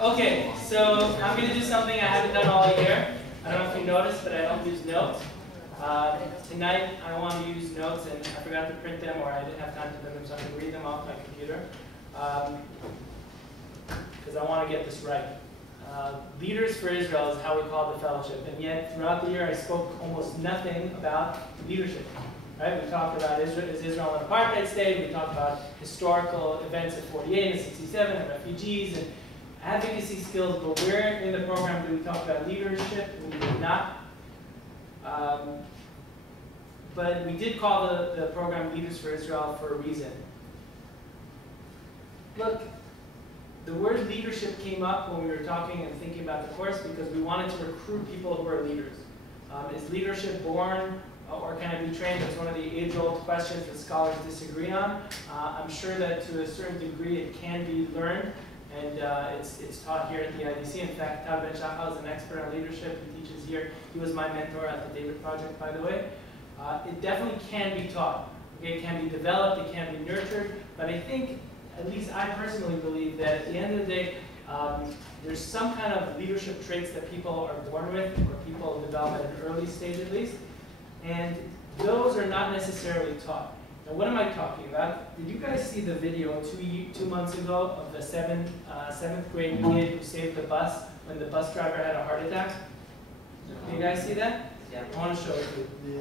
Okay, so I'm going to do something I haven't done all year. I don't know if you noticed, but I don't use notes. Tonight I want to use notes, and I forgot to print them, or I didn't have time to print them, so I'm going to read them off my computer. Because I want to get this right. Leaders for Israel is how we call the fellowship, and yet throughout the year I spoke almost nothing about leadership. Right? We talked about Israel, is Israel an apartheid state? We talked about historical events of 48 and 67 and refugees and advocacy skills, but where in the program do we talk about leadership? We did not. But we did call the program Leaders for Israel for a reason. Look, the word leadership came up when we were talking and thinking about the course because we wanted to recruit people who are leaders. Is leadership born or can it be trained? That's one of the age-old questions that scholars disagree on. I'm sure that to a certain degree it can be learned, and it's taught here at the IDC. In fact, Tal Ben Shachar is an expert on leadership. He teaches here. He was my mentor at the David Project, by the way. It definitely can be taught. Okay? It can be developed, it can be nurtured, but I think, at least I personally believe that at the end of the day, there's some kind of leadership traits that people are born with, or people develop at an early stage at least, and those are not necessarily taught. Now, what am I talking about? Did you guys see the video 2 months ago of the seventh grade kid who saved the bus when the bus driver had a heart attack? Did you guys see that? Yeah. I want to show it to you.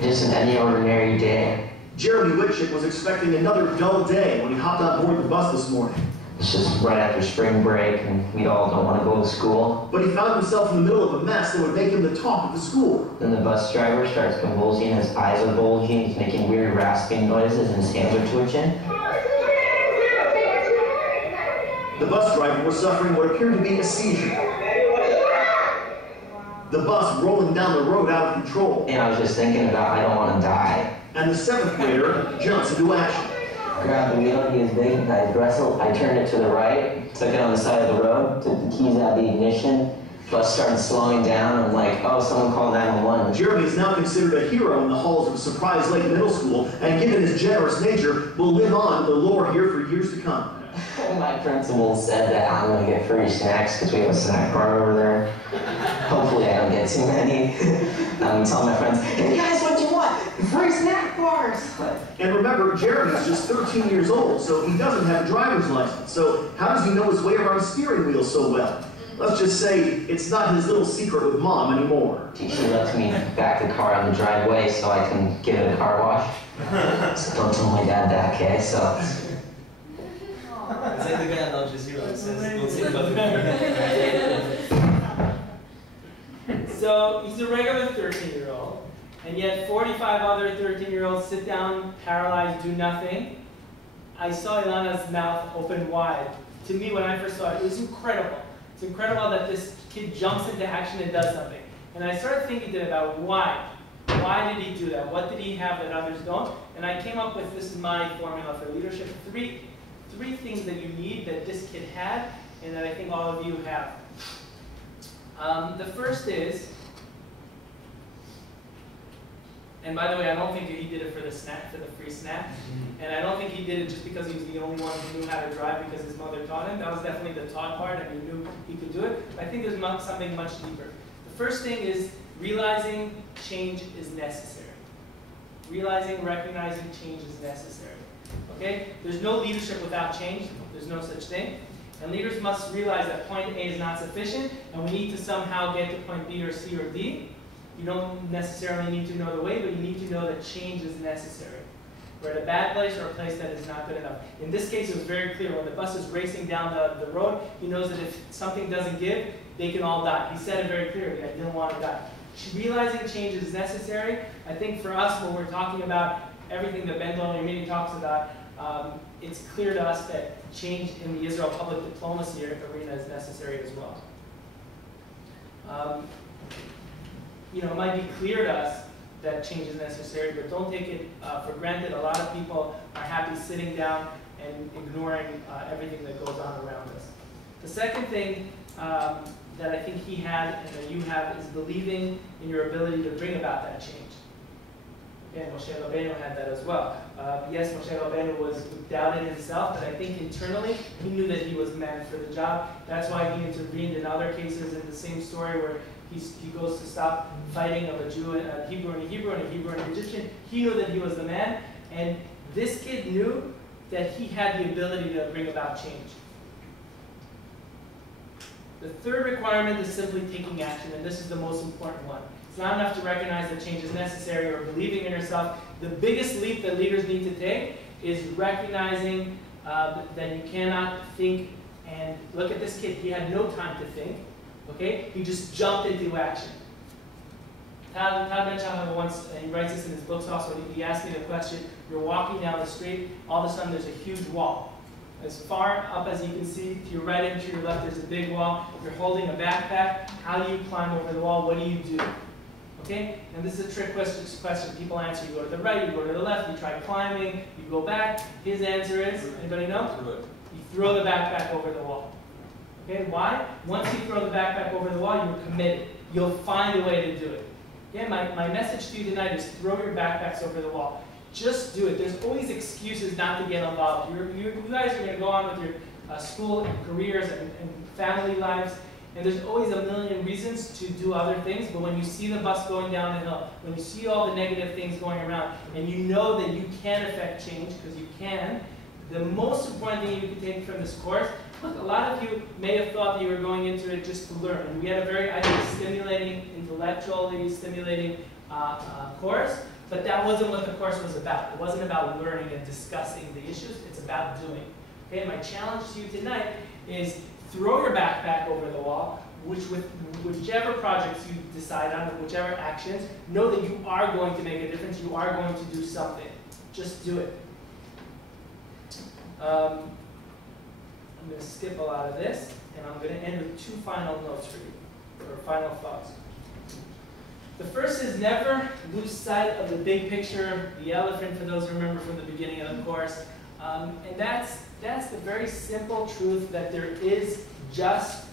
Just any ordinary day. Jeremy Whitchick was expecting another dull day when he hopped on board the bus this morning. It's just right after spring break, and we all don't want to go to school. But he found himself in the middle of a mess that would make him the talk of the school. Then the bus driver starts convulsing, his eyes are bulging, he's making weird rasping noises, and his hands are twitching. The bus driver was suffering what appeared to be a seizure. The bus rolling down the road out of control. And I was just thinking about, I don't want to die. And the 7th grader jumps into action. Grabbed the wheel, he was big, I wrestled, I turned it to the right, took it on the side of the road, took the keys out of the ignition, bus started slowing down, I'm like, oh, someone called 911. Jeremy is now considered a hero in the halls of Surprise Lake Middle School, and given his generous nature, will live on the lore here for years to come. My principal said that I'm going to get free snacks because we have a snack bar over there. Hopefully I don't get too many. I'm telling my friends, hey guys, what do you want? Free snack bars! And remember, Jeremy's just 13 years old, so he doesn't have a driver's license. So how does he know his way around a steering wheel so well? Let's just say it's not his little secret with Mom anymore. Teacher lets me back the car on the driveway so I can give it a car wash. So don't tell my dad that, okay? So. It's like the guy on Al Jazeera that says, don't say about the So he's a regular 13-year-old, and yet 45 other 13-year-olds sit down, paralyzed, do nothing. I saw Ilana's mouth open wide. To me, when I first saw it, it was incredible. It's incredible that this kid jumps into action and does something. And I started thinking then about why. Why did he do that? What did he have that others don't? And I came up with, this is my formula for leadership, three things that you need that this kid had and that I think all of you have. The first is, and by the way, I don't think he did it for the snack, for the free snack, and I don't think he did it just because he was the only one who knew how to drive because his mother taught him. That was definitely the taught part, and he knew he could do it. But I think there's something much deeper. The first thing is realizing change is necessary. Realizing, recognizing change is necessary. Okay? There's no leadership without change. There's no such thing. And leaders must realize that point A is not sufficient, and we need to somehow get to point B or C or D. You don't necessarily need to know the way, but you need to know that change is necessary. We're at a bad place or a place that is not good enough. In this case, it was very clear. When the bus is racing down the road, he knows that if something doesn't give, they can all die. He said it very clearly. I didn't want to die. Realizing change is necessary. I think for us, when we're talking about everything that Ben Doliamini talks about, it's clear to us that change in the Israel public diplomacy arena is necessary as well. You know, it might be clear to us that change is necessary, but don't take it for granted. A lot of people are happy sitting down and ignoring everything that goes on around us. The second thing that I think he had and that you have is believing in your ability to bring about that change. Okay, Moshe Rabbeinu had that as well. Yes, Moshe Rabbeinu was doubted himself, but I think internally he knew that he was meant for the job. That's why he intervened in other cases in the same story where he goes to stop fighting of a Jew, a Hebrew and a Hebrew, and a Hebrew and an Egyptian. He knew that he was the man, and this kid knew that he had the ability to bring about change. The third requirement is simply taking action, and this is the most important one. It's not enough to recognize that change is necessary or believing in yourself. The biggest leap that leaders need to take is recognizing that you cannot think. And look at this kid. He had no time to think. Okay? He just jumped into action. Tal Ben-Shahar once, he writes this in his books also, he asked me the question, you're walking down the street, all of a sudden there's a huge wall. As far up as you can see, to your right and to your left, there's a big wall. You're holding a backpack. How do you climb over the wall? What do you do? Okay? And this is a trick question. People answer, you go to the right, you go to the left, you try climbing, you go back. His answer is, anybody know? You throw the backpack over the wall. Okay, why? Once you throw the backpack over the wall, you're committed. You'll find a way to do it. Okay, my message to you tonight is throw your backpacks over the wall. Just do it. There's always excuses not to get involved. You guys are going to go on with your school and careers and family lives, and there's always a million reasons to do other things, but when you see the bus going down the hill, when you see all the negative things going around, and you know that you can affect change, because you can, the most important thing you can take from this course, look, a lot of you may have thought that you were going into it just to learn, and we had a very, I think, stimulating, intellectually stimulating course, but that wasn't what the course was about. It wasn't about learning and discussing the issues, it's about doing. Okay, my challenge to you tonight is throw your backpack over the wall, whichever projects you decide on, whichever actions, know that you are going to make a difference, you are going to do something. Just do it. I'm going to skip a lot of this, and I'm going to end with two final notes for you, or final thoughts. The first is never lose sight of the big picture, the elephant, for those who remember from the beginning of the course. And that's the very simple truth that there is just,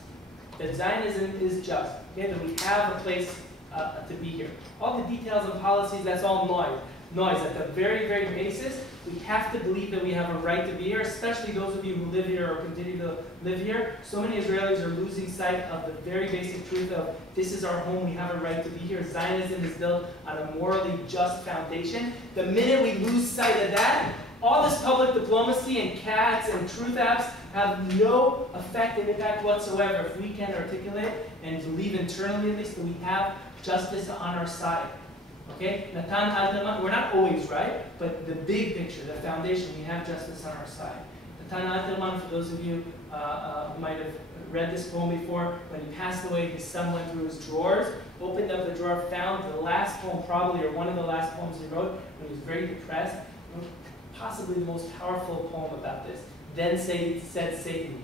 that Zionism is just, okay? That we have a place to be here. All the details and policies, that's all noise. At the very, very basis, we have to believe that we have a right to be here, especially those of you who live here or continue to live here. So many Israelis are losing sight of the very basic truth of this is our home, we have a right to be here. Zionism is built on a morally just foundation. The minute we lose sight of that, all this public diplomacy and cats and truth apps have no effect and impact whatsoever if we can articulate and believe internally at least that we have justice on our side. Okay? Natan Alderman, we're not always right, but the big picture, the foundation, we have justice on our side. Natan Alderman, for those of you who might have read this poem before, when he passed away, his son went through his drawers, opened up the drawer, found the last poem probably, or one of the last poems he wrote when he was very depressed, possibly the most powerful poem about this. Then said Satan,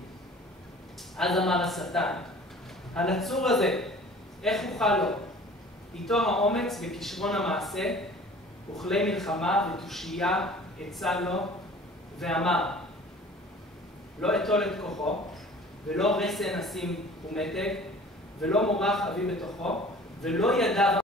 אז אמר השטן, הנצור הזה, איך אוכל לו? איתו האומץ וכישרון המעשה, וכלי מלחמה ותושייה עצה לו, ואמר, לא אטול את כוחו, ולא רסן אשים ומתג, ולא מורח אביא בתוכו, ולא ידיו